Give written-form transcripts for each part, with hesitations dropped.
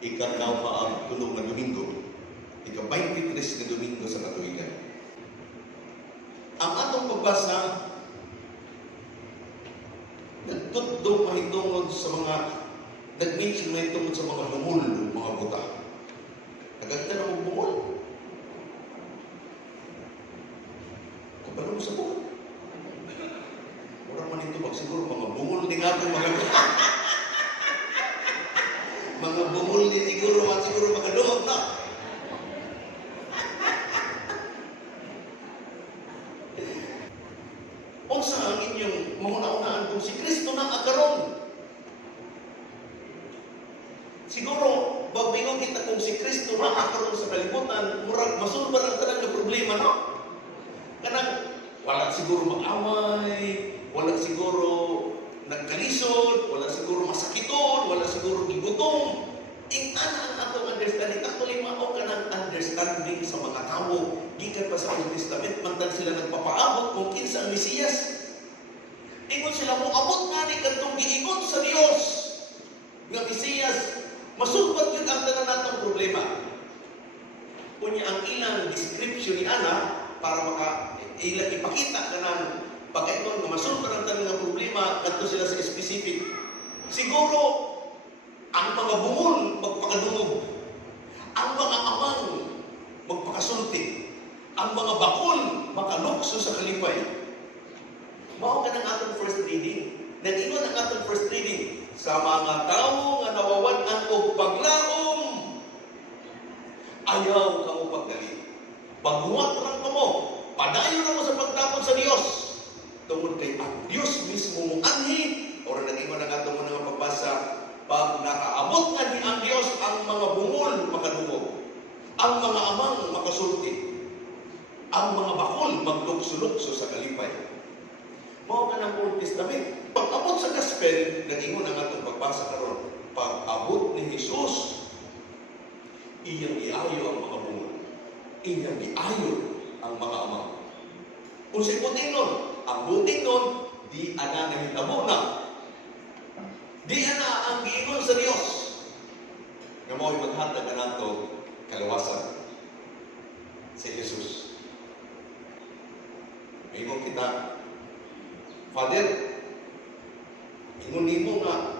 Ika-9 na Domingo, ika-23 na Domingo sa katuigan. Ang atong pagbasa, nagtutdo mahitungod sa mga, nag-mention mahitungod sa mga bungol, mga buta. Nagagita na mong bungol. Kapalo mo sa buka. Orang man ito, siguro mga bungol din nga itong mga mga bungol din siguro mga loob na. Unsa ang inyong mahuna-unaan kung si Kristo na agaron? Siguro, bagbingon kita kung si Kristo na agaron sa kalibutan, murag masulban ang tanang na problema, no? Kanang, wala siguro mag-away, wala siguro nagkalisod, wala siguro masakiton, wala siguro gigutom. Ana ang atong understanding. Actually, mao ka ng understanding sa mga tao. Gikan pa sa Old Testament, mantan sila nagpapaabot kung kinsa ang Mesiyas. Ingon sila mo, abot nga ni kantong giingon sa Dios nga Mesiyas. Masulpat yun ang tanan natong problema. Kunya ang ilang description ni Ana para ilang ipakita ka ng pagkaingon nga masulpat ang tanan ng problema kadto sila sa specific. Siguro ang mga bungol magpakadungog, ang mga amang magpakasulti, ang mga bakol makalukso sa kalipay. Mao ka ng atong first reading. Nag-ingon ang atong first reading, sa mga tao nga nawawan-an og paglaom, ayaw ka mo pagdali. Paghuwat lang ka mo, padayon na mo sa pagtapon sa Dios. Tungod kay ang Dios mismo mong anhi, o nag-ingon ang atong mga pagbasa, pag nakaabot nga ni ang Diyos, ang mga bungol makadungog, ang mga amang makasulti, ang mga bakol magdugsulukso sa kalipay. Mao ka ng Old Testament. Pag-abot sa Gospel, nag-ingon ang atong pagbasa karon, pag-abot ni Jesus, iyang iayo ang mga bungol, iyang iayo ang mga amang. Kung sa buting nun, ang buting nun, di ana nahitabo na. Di ana ang giingon sa Dios nga mao'y maghatag na nato kalawasan si Jesus. Ingon kita, Father, ingon nimo nga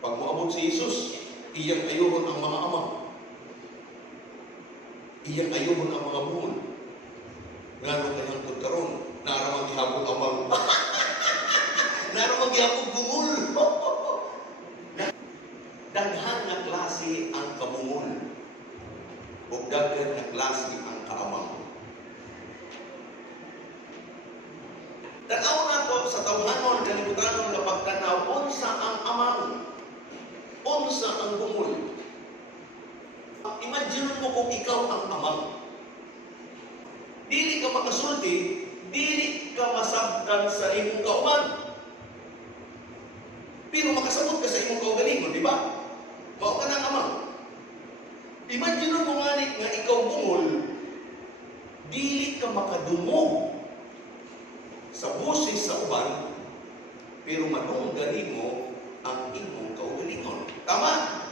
pag moabot si Jesus, iyang ayuhon ang mga ama, iyang ayuhon ang mga buhon. Ngano kayang karon naramang gihapon amang naramang gihapon bungol. Daghan na klase ang kabungol o daghan na klase ang kaamang. Tanaw na to sa tawhanon, kalibutanon na pagtanaw, unsa ang amang, unsa ang bungol. Imagine mo kung ikaw ang amang. Dili ka makasulti, dili ka masabtan sa imong kauban. Pero makasabot ka sa imong kaugalingon, di ba? Mao ka ng amang. Imagine mo nga ikaw bungol, dili ka makadumog sa busis sa uban, pero madunggali mo ang imong kaugalingon. Tama?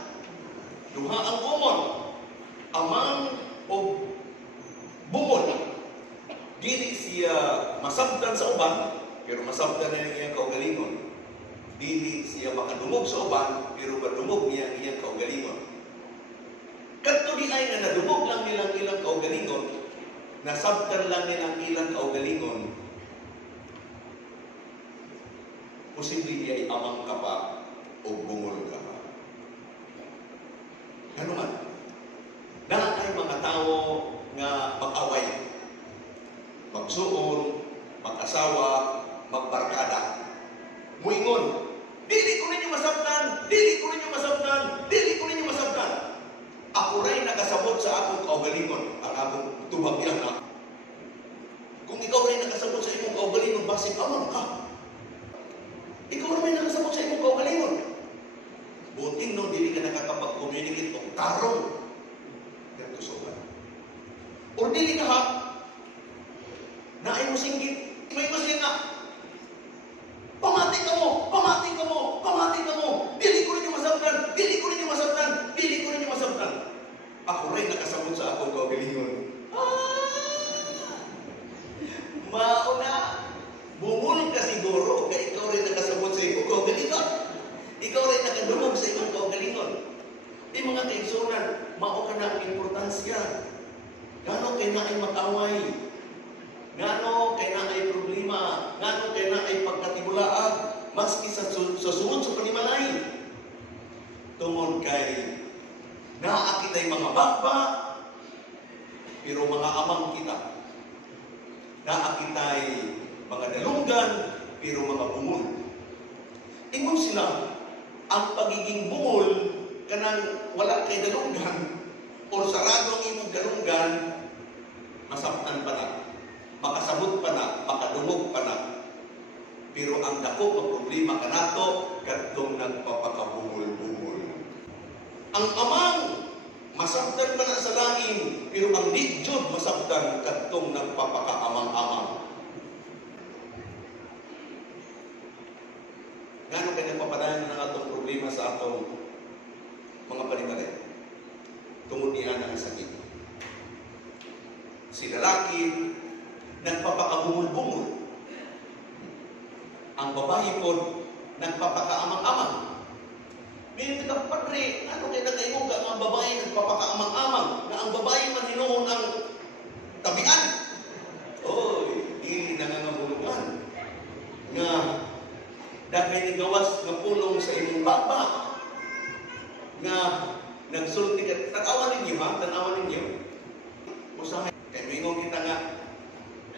Duha ang umon. Amang o bungol. Dili siya masabtan sa uban, pero masabtan na iyang kaugalingon. Dili siya makadumog sa uban, pero madumog niya iyang kaugalingon. Kadto di ay nga nadumog lang nilang ilang kaugalingon, nasabtan lang nilang ilang kaugalingon, posible niya ay amang ka pa o bungol ka pa. Ano man? Dahil ay mga tao nga mag-away, magsuon, mag-asawa, magbarkada. Muingon, dili ko ninyo masabtan, dili ko ninyo masabtan, dili ko ninyo masabtan. Ako rin nakasabot sa akong kaugalingon, ang akong tubagyan na. Kung ikaw rin nakasabot sa imong kaugalingon, basig amang ka. Ikaw rin nakasabot sa imong kaugalingon. Buting nung dili ka nakakapag-communicate o tarong. Ganito soban. O dili ka ha, naay mo singgit, may masin na, pamati ka mo, pamati ka mo, pamati ka mo, dili ko rin yung masabtan, dili ko rin yung ibulaag, maski sa susunod sa panimalay. Tungod kay naa kita'y mga baba, pero mga amang kita. Naa kita'y mga dalunggan, pero mga bungol. Ingon sila, ang pagiging bungol, kanang wala kay dalunggan, o sarado ang imong dalunggan, masabtan pa na, makasabot pa na, makadungog pa na. Pero ang dako ng problema kanato, kadtong nagpapakabungol-bungol. Ang amang masabtan pa na sa langin, pero ang didyod masabtan kadtong nagpapakaamang-amang. Gano'n kayo nagpapadayan ng atong problema sa atong mga panimalay? Tungod niya ng sakit. Si lalaki, nagpapakabungol-bungol. Ang babae po, nagpapakaamang-amang. May nagpapadre, ano kayo nagkaimog ka ang babae nagpapakaamang-amang, na ang babae man hinuon ang tabian. Oy, hindi nangangabulungan. Nga, dahil ni gawas na pulong sa inyong baba. Nga, nagsulti ka. Tanawan ninyo ha? Tanawan ninyo. Usahay. Kaya mingon kita nga,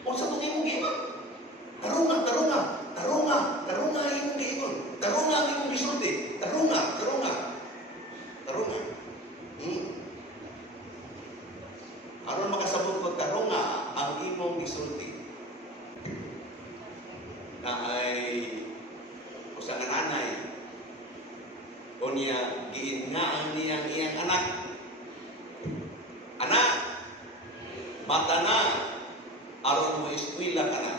usa itong imong giman. Tarunga, tarunga. Tarunga, tarunga imong giingon. Tarunga ang imong gisulti. Tarunga, tarunga. Tarunga. Aron makasabot ko, tarunga ang imong gisulti. Na ay usa nga nanay. O niya, giingaan niyang iyang anak. Anak, mata na, aron mo eskwela ka na.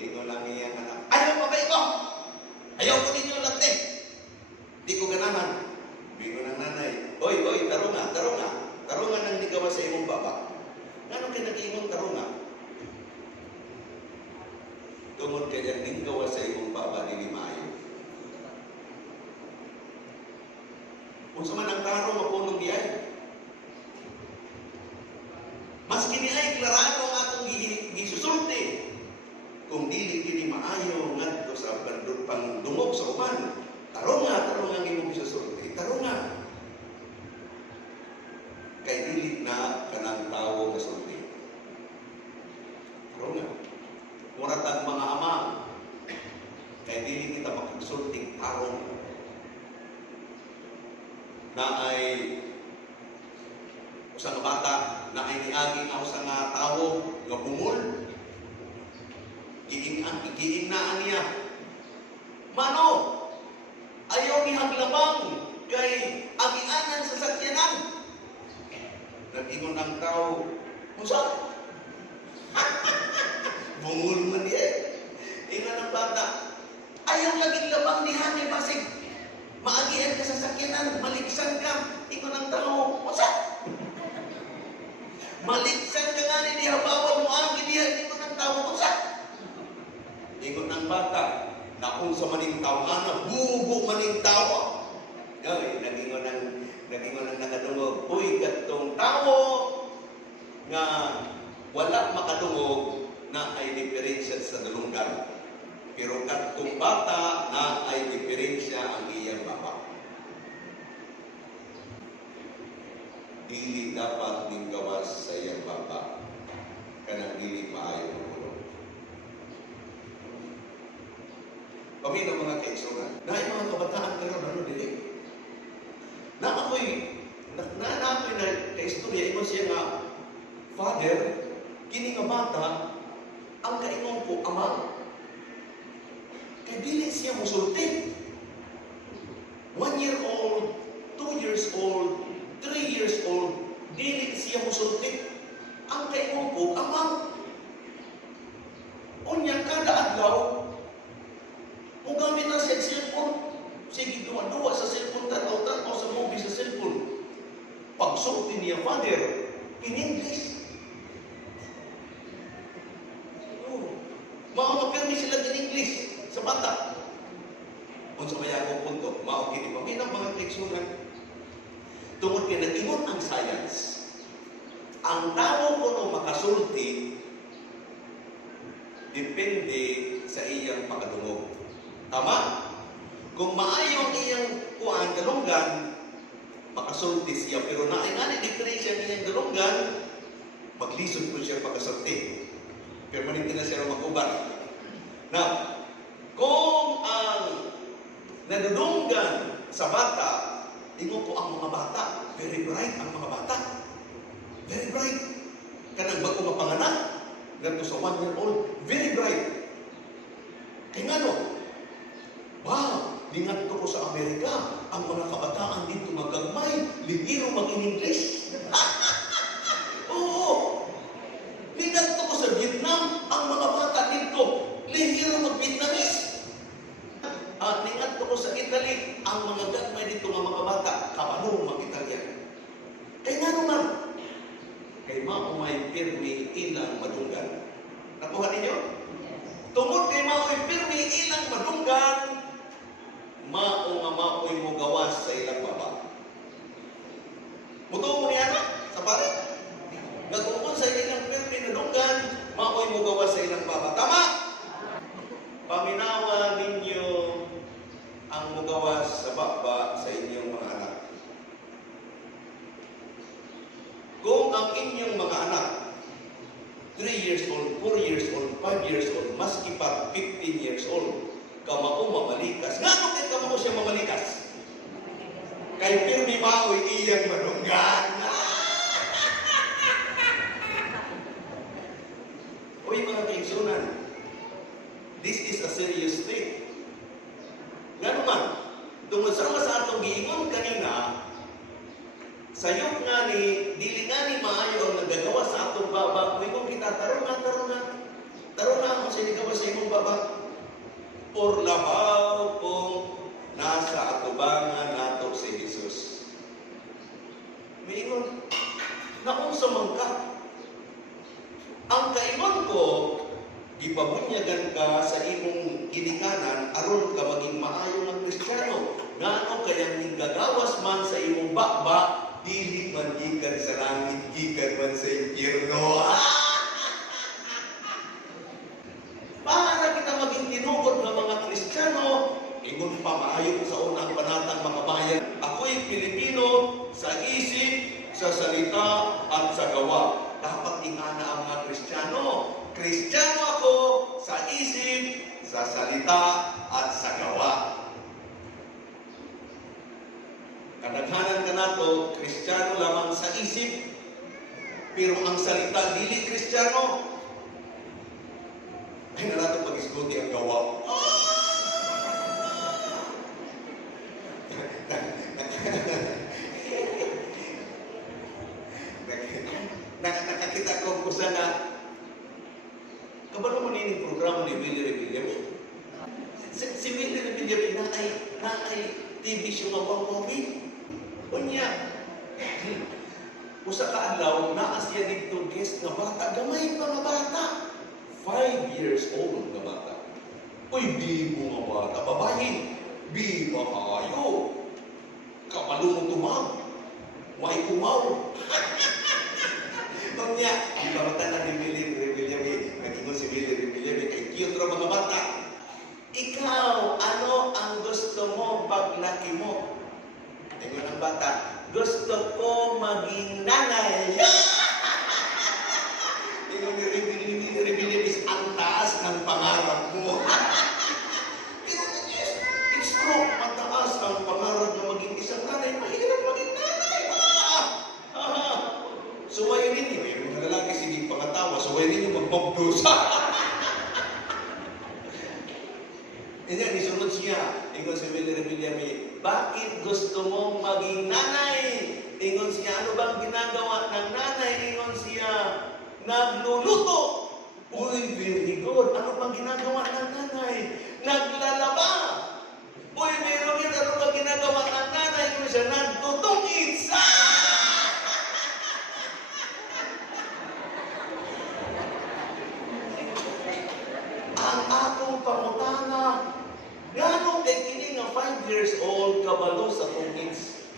Ingon lang iyang anak, ayaw pa ba ito? Ayaw ko ninyo lagte. Di ko ganahan. Bingo ng nanay, oy, tarunga, tarunga. Tarunga nang di gawa sa imong baba. Ngano kayo nag-ingon tarunga? Tungod kay din gawa sa imong baba dili maayo. Kung sa man ang taro mapunong di ay. Mas kini ay klarado ang atong gisusulti. Kung dili kini maayo ngadto sa pangdungog sa uban, tarunga ang imong gisusulti. Tarunga. Kay dili na kanang tawo nga sulti. Tarunga. Muratag mga ama, kaya dili kita makagsulting tarong na ay usang bata na ay niaging ako sa nga tao nga bungol, giingnaan niya. Mano, ayaw ni haglabang kay agianan sa sakyanan. Nag-ingon ang tao, musa? Bungol man niya. Ingan ang bata, ayaw laging labang ni Hani Basig. Maagian ka sa sakyanan, maligsan ka. Ingon ang tao, wasa? Maligsan ka nga ni habawal mo agi niya. Ingon ang tao, wasa? Ingon ang bata, na kung sa maning tao, bubo maning tao. Nagingon ang nakadungog, uy, katong tao nga wala makadungog na ay diferensya sa dalunggan. Pero katong bata na ay diferensya ang iyang baba. Dili dapat ning gawas sa iyang baba. Kanang dili maayo ang ulo. Kami ng mga kaigsunan, na ay mga kabataan karon ano dili. Na ako'y na kaistorya, imo siya nga, father, kini nga bata, ang kaingon ko, amang. Kaya dili siya musulti. 1 year old, 2 years old, 3 years old, dili siya musulti. Ang kaingon ko, amang. Unya kada adlaw, kung gamit na sa cellphone, sige duwa-duwa sa cellphone, tataw-tataw sa movie sa cellphone. Pagsulti niya, father, in English. Mapirmi sila in English sa bata. Kung sa maya ko punto, maukini pa. May mga teksunan. Tungod kaya nag-ingon ang science. Ang tao ko nung makasulti, depende sa iyang pakadungog. Tama? Kung maayo ang iyang kuan dalunggan, makasulti siya. Pero naingani diferensya ng iyang dalunggan, maglisod po siya pagkasulti. Permanente na siya mag-ubar. Now, kung ang nadudunggan sa bata, ingo ko ang mga bata, very bright ang mga bata. Very bright. Kanang bago mapanganak, ganito sa 1 year old, very bright. Kaya nga no, wow, lingat ko sa Amerika, ang mga kabataan dito magagmay, ligiro mag-in-English. Oo. Lingat ko sa Vietnam, ang mga bata dito, ligiro mag-Vietnamese. Lingat ko sa Italy, ang mga gagmay dito mga bata, kapanong mag-Italyan. Kaya nga naman, kay maumay pirmi ilang madunggan. Nakuha ninyo? Tungod kay maumay pirmi ilang madunggan, mao nga maoy mo gawas sa ilang baba. Mutuo mo niya na? Sa pare? Nagukon sa ilang pirmi madunggan, maoy mo gawas sa ilang baba. Tama? Paminawa ninyo ang mugawas sa baba sa inyong mga anak. Kung ang inyong mga anak, 3 years old, 4 years old, 5 years old, maski pa 15 years old, kamao mamalikas. Nga kung kayo kamao siya mamalikas? Kay pirmi maoy iyang manunggan. Uy mga kaigsunan, this is a serious thing. Nga naman, tungkol sa atong giingon kanina, sayop nga ni, dili nga ni maayo ang nagagawa sa atong baba, kung kita, tarong na, kung sinigawa sa imong baba, or labaw kung nasa atubangan nato si Jesus. Miingon, naunsa man ka. Ang kaingon ko, gipabunyagan ka sa imong ginikanan aron ka maging maayo nga Kristiyano. Ngano kayang ningagawas man sa imong bakba, dili man gikan sa langit, gikan man sa impyerno. Para kita maging tinugod ng mga Kristiyano, ingon pa maayo sa unang panatang mga bayan. Ako'y Pilipino sa isip, sa salita, at sa gawa. Dapat ingana ang mga Kristiyano. Kristiyano ako sa isip, sa salita, at sa gawa. Kadaghanan ka nato, Kristiyano lamang sa isip, pero ang salita dili Kristiyano. Ay na nato pag-isguti ang gawa. Nakakita ko kung sana kabalo mo nining programa ni Willie Revillame. Si Willie Revillame naay TV show nga movie. Unya, usa ka adlaw naa siya dito guest nga bata, gamay pa nga bata. 5 years old nga bata. Uy, bibo nga bata, babae. Biba kayo. Kabalo mo tumang. Way kumaw. Unya, ang bata na ni Willie Revillame, nag-ingon si Willie Revillame, kay cute ra mga bata. Ikaw, ano ang gusto mo paglaki mo? Tingnan ang bata, gusto ko maging nanay. Tingnan ni Revillame, ang taas ng pangarap mo. Pero it's true, mataas ang pangarap na maging isang nanay. Mahirap maging nanay. Suwayo ninyo, yung mga lalaki sige pangatawa, suwayo ninyo magmagdusa. Hindi, nisunod siya. Ingon si Willie Revillame, bakit gusto mong maging nanay? Ingon siya, ano bang ginagawa ng nanay? Ingon siya, nagluluto. Uy, very good. Ano bang ginagawa ng nanay? Naglalaba. Uy, meron yun. Ano bang ginagawa ng nanay? Ingon siya, nagtutungits. Ang akong pangutana, ngano kay kini nga 5 years old kabalo sa tungits?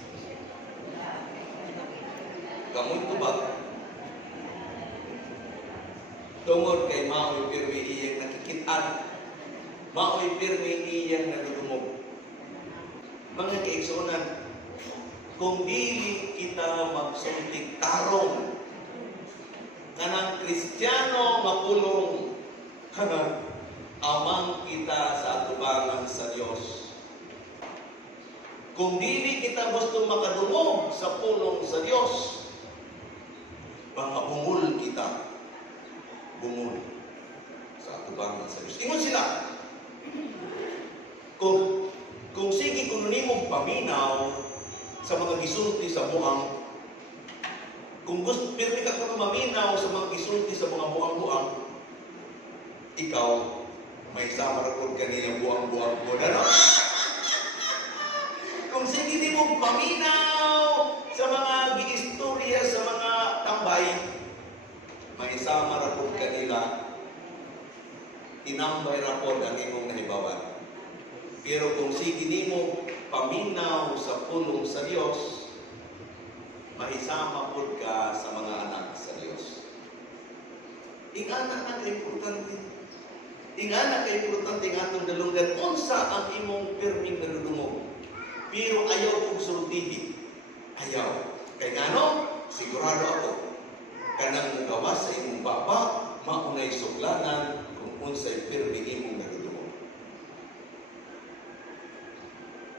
Kamoy ko ba? Tungod kay mao'y pirmi iyang nakikitaan. Mao'y pirmi iyang nagdumog. Mga kaigsunan, kung dili kita magsuntik tarong, kanang Kristiyano mapulong, kanang amang kita sa atubangan sa Dios. Kung dili kita gusto makadumog sa pulong sa Dios, baka bungol kita. Bungol sa atubangan sa Dios. Ingon sila, kung sige kung nimong paminaw sa mga gisulti sa buang, kung gusto, pirmi ka kung maminaw sa mga gisulti sa mga buang-buang, ikaw, may samarakod ka niyang buang-buang mo na, no? Kung sige di mo paminaw sa mga giistorya sa mga tambay, may samarakod ka nila, tinambay rapod ang imong nahibawan. Pero kung sige di mo paminaw sa pulong sa Diyos, maisama po ka sa mga anak sa Diyos. Ingana na ka-importante. Ingana ka-importante ng atong dalunggan. Unsa ang imong pirming nalulungog. Pero ayaw kong sultihin. Ayaw. Kaya ano? Sigurado ako. Kanang mugawas sa imong baba, maunay suklanan kung unsay pirming imong nalulungog.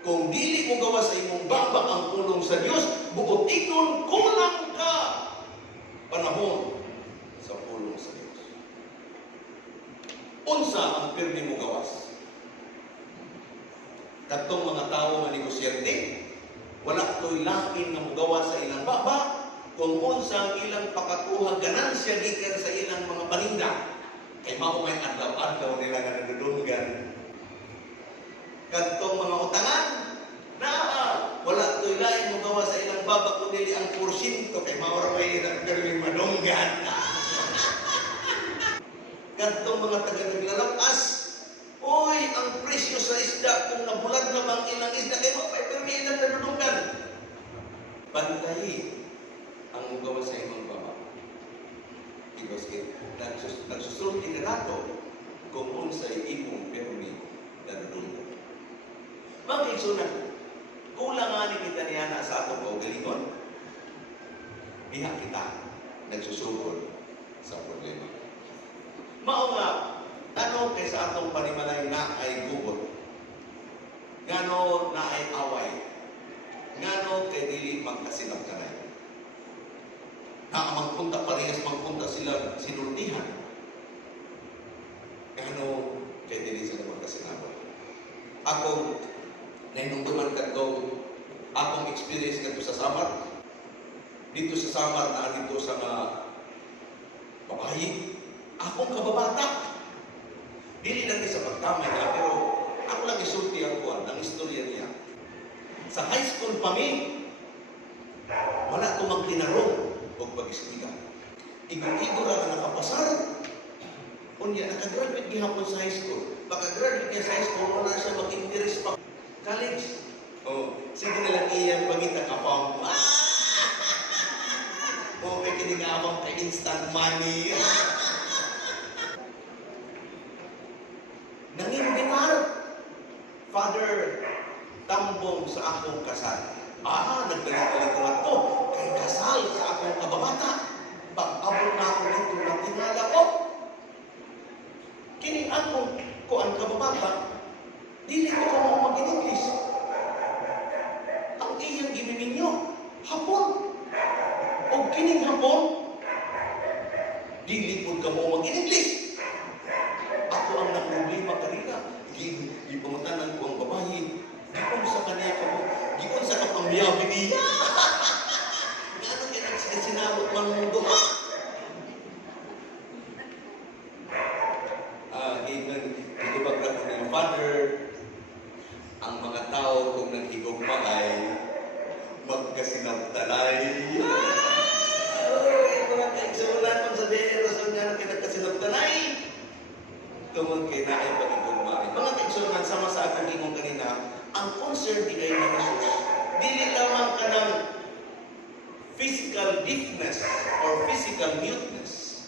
Kung dili mo gawa sa imong baba ang pulong sa Diyos, bukod ikon, kulang ka panahon sa pulong sa Diyos. Unsa ang pirmi mo gawas? Katong mga tao nga negosyante, wala to'y lain nga mugawa sa ilang baba, kung unsa ang ilang pakakuha ganansya gikan sa ilang mga paninda, kay mao may adlaw-adlaw nila nga nadudunggan. Katong mga utangan, wala to'y lain mo gawa sa ilang baba kung dili ang porsyento kay maura may ilang pirming madunggan. Katong mga taga-naglalapas, oy, ang presyo sa isda kung nabulag na bang ilang isda, kay may pirmi ilang nadudunggan. Bantayi ang mugawa sa imong baba. Because nagsusulti na nato kung unsay imong pirmi nadudunggan. Mga kaigsunan, kulang nga ni kita niya na sa atong kaugalingon, diha kita nagsusugod sa problema. Mao nga, ano kay sa atong panimalay na ay gubot, ngano na ay away, ngano kay dili magkasinagkanay. Na magpunta parehas magpunta sila sinultihan, ngano kay dili sila magkasinagkanay. Ako, nainungduman kadto akong experience kadto sa Samar. Dito sa Samar na dito sa mga babayi, akong kababata. Dili lang sa pagkamay na, pero ako lang isulti ang kuwan, ang istorya niya. Sa high school pa wala tumang tinarong o pag-eskwela. Igo-igo ra na nakapasar. Unya, nakagraduate gihapon sa high school. Pagka-graduate niya sa high school, wala siya mag-interest pa college. Sige nilang iyang pangita kapang. May kiningapang kay instant money. Nangingitar, Father, tambong sa akong kasal. Nagdalit-dalit ko to. Kay kasal sa akong kababata. Pag-abot na ako dito na tingala ko. Kining akong kuan kababata, dili ko ka mo mag-English. Ang iyang gimimin nyo, hapon. O kining hapon, dili po ka mo mag-English. Ako ang problema kanina. Ipamutanan ko ang babae. Gipon sa kanya ka mo. Gipon sa kapang biyabi niya. Ngano kaya nagsinabot man mong duha? Dito ba ka ng Father, ang mga tao kung naghigugma ay magkasinabtalay. Mga kaigsunan kung sabihin, rason nga na kinagkasinabtalay. Tungod kay naay pag-igugma. Mga kaigsunan, sama sa akong ingong kanina, ang concern di kayo ng Jesus, dili lamang ka ng physical deafness or physical muteness.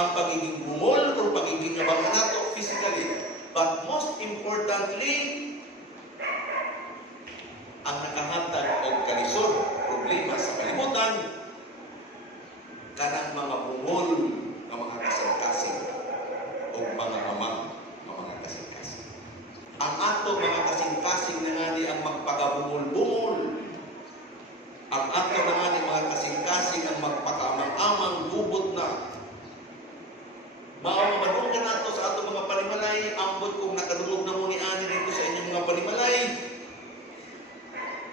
ang pagiging bungol o pagiging abangan nato physically. But most importantly, ang nakahatag o kalisod, problema sa kalibutan, kanang mga bungol ng mga kasing-kasing o mga amang ng mga kasing-kasing. Ang ato mga kasing-kasing na nga ang magpagabungol-bungol. Ang ato na nga mga kasing-kasing ang magpakaamang-amang gubot na. Maungamadong ka nato sa ato mga panimalay, ambot kung nakadulog na mo ni ani dito sa inyong mga panimalay,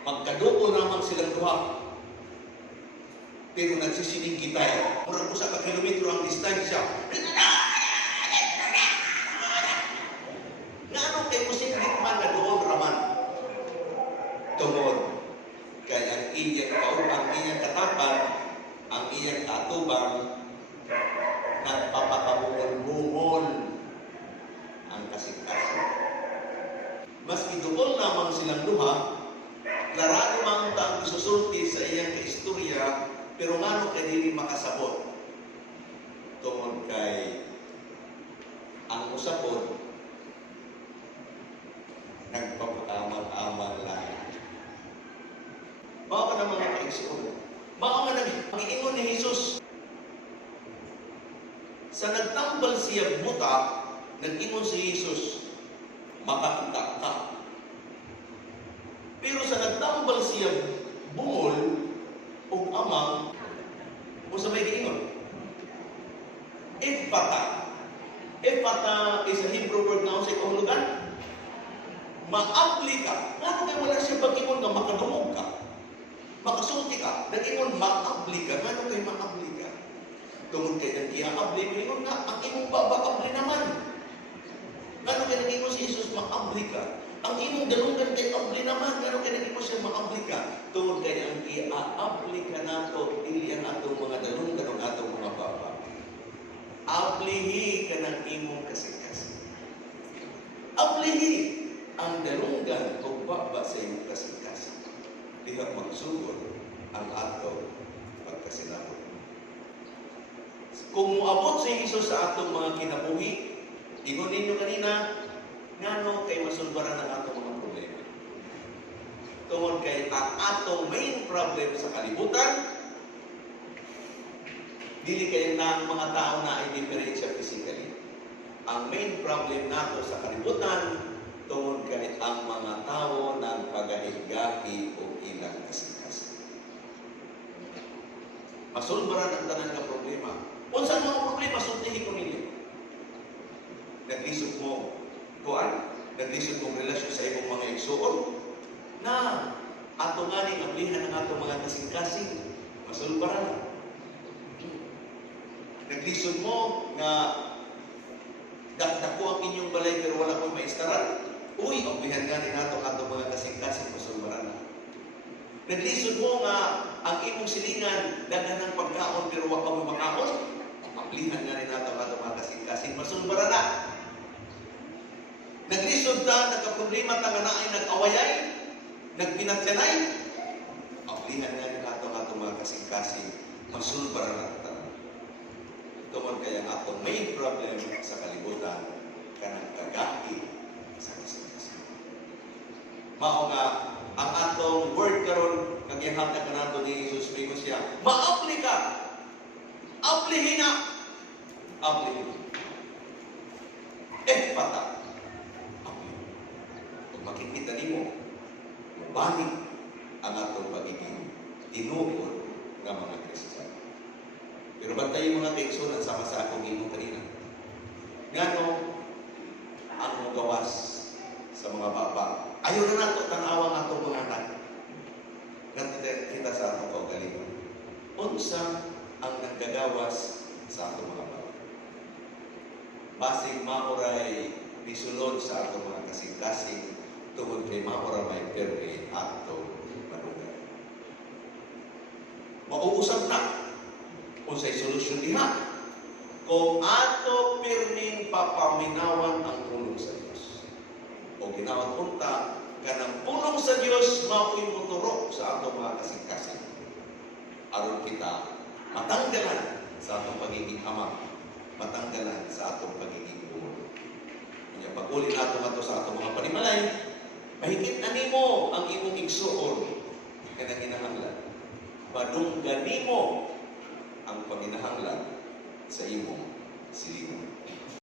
magkaduko naman silang duha. Pero nagsisinig kitay. Murag usa ka kilometro ang distansya. Ngano kay musiklit man na doon raman. Tungod. Kaya ang iyang kaupang, ang iyang katapan, ang iyang katubang, nagpapakabungol-bungol ang kasing-kasing. Maski doon naman silang duha, klarado man ang isusulti sa iyang kaistorya, pero ngano kay dili makasabot. Tungod kay ang usapon, nagpapakamal-amal lang. Mao ka na mga kaigsoon. Mao nga nag-ingon ni Jesus. Sa nagtambal siya buta, nag-ingon si Jesus, makakita ka. Pero sa nagtambal siya bungol o amang, o sa may giingon, Epata. Epata is a Hebrew word na sa kahulugan. Ma-apply ka. Ngano kay wala siya pag-ingon nga makadumog ka. Makasulti ka. Nag-ingon ma-apply ka. Ngano kay ma-apply ka. Tungod kay nag-i-apply mo ingon nga, ang imong babakabli naman. Ngano kay nag-ingon si Jesus ma-apply ka. Ang imong dalungan kay apply naman. Ngano kay nag-ingon siya ma-apply ka. Tungod kay ang i-apply ka nato, dili ang atong mga dalungan o atong mga baba. Aplihi ka ng imong kasing-kasing. Aplihi ang dalunggan o baba sa imong kasing-kasing. Diha magsugod ang ato pagkasinabot. Kung muabot si Jesus sa atong mga kinabuhi, ingon ninyo kanina, ngano kay masulbaran ang atong mga problema. Tungod kay ang atong main problem sa kalibutan, dili kayo na mga tao na ay diferensya physically. Ang main problem nato sa kalibutan, tungod kay ang mga tao ng pagahigahi o ilang kasing-kasing. Masulbaran ang tanan nga problema. Unsa mga problema sultihi ko ninyo? Naglisod mo kuan, naglisod mong relasyon sa imong mga igsuon na ato nga ning ablihan ang ato mga kasing-kasing, masulbaran. Naglisod mo nga dakdako ang inyong balay pero wala ko'y maistaran. Uy, ablihan nga rin nato ato mga kasing-kasing masulbaran na. Naglisod mo nga ang imong silingan daghan ng pagkaon pero wala ko'y makaon. Ablihan nga rin nato ato mga kasing-kasing masulbaran na. Naglisod ta, nagkaproblema ta nga naay nag-awayay, nagpinatyanay. Ablihan nga rin nato ato mga kasing-kasing masulbaran na. Tungod kaya atong main problem sa kalibutan kanang kagahi sa kasing-kasing. Mao nga ang atong word karon kagihatag kanato ni Jesus mingo siya, ma-apply ka. Applihin na. Applihin. Pata. Applihin. Kung makikita nimo, balik ang atong pagiging tinuod ng mga Kristiyano. Pero bantayin mga kaigsunan sama sa akong imo kanina. Ngano ang gawas sa mga baba. Ayaw na nato tanawa nga itong mga anak. Nandito kita sa atong kaugalingon. Unsa ang naggagawas sa atong mga baba. Basig mauray bisulod sa atong mga kasing-kasing tungod kay maura may permi atong manungay. Mauusap na unsay solusyon diha. Kung ato pirming papaminawan ang pulong sa Dios. O ginawang punta, kanang pulong sa Dios mao'y moturok sa ato mga kasing-kasing. Aron kita matanggalan sa atong pagiging ama matanggalan sa atong pagiging buo. Kanya pag-uli nato nga to sa atong mga panimalay, mahigit animo ang imong igsuon kanang ginahanglan. Madunggan nimo ang paghinahanglan sa imong silingan.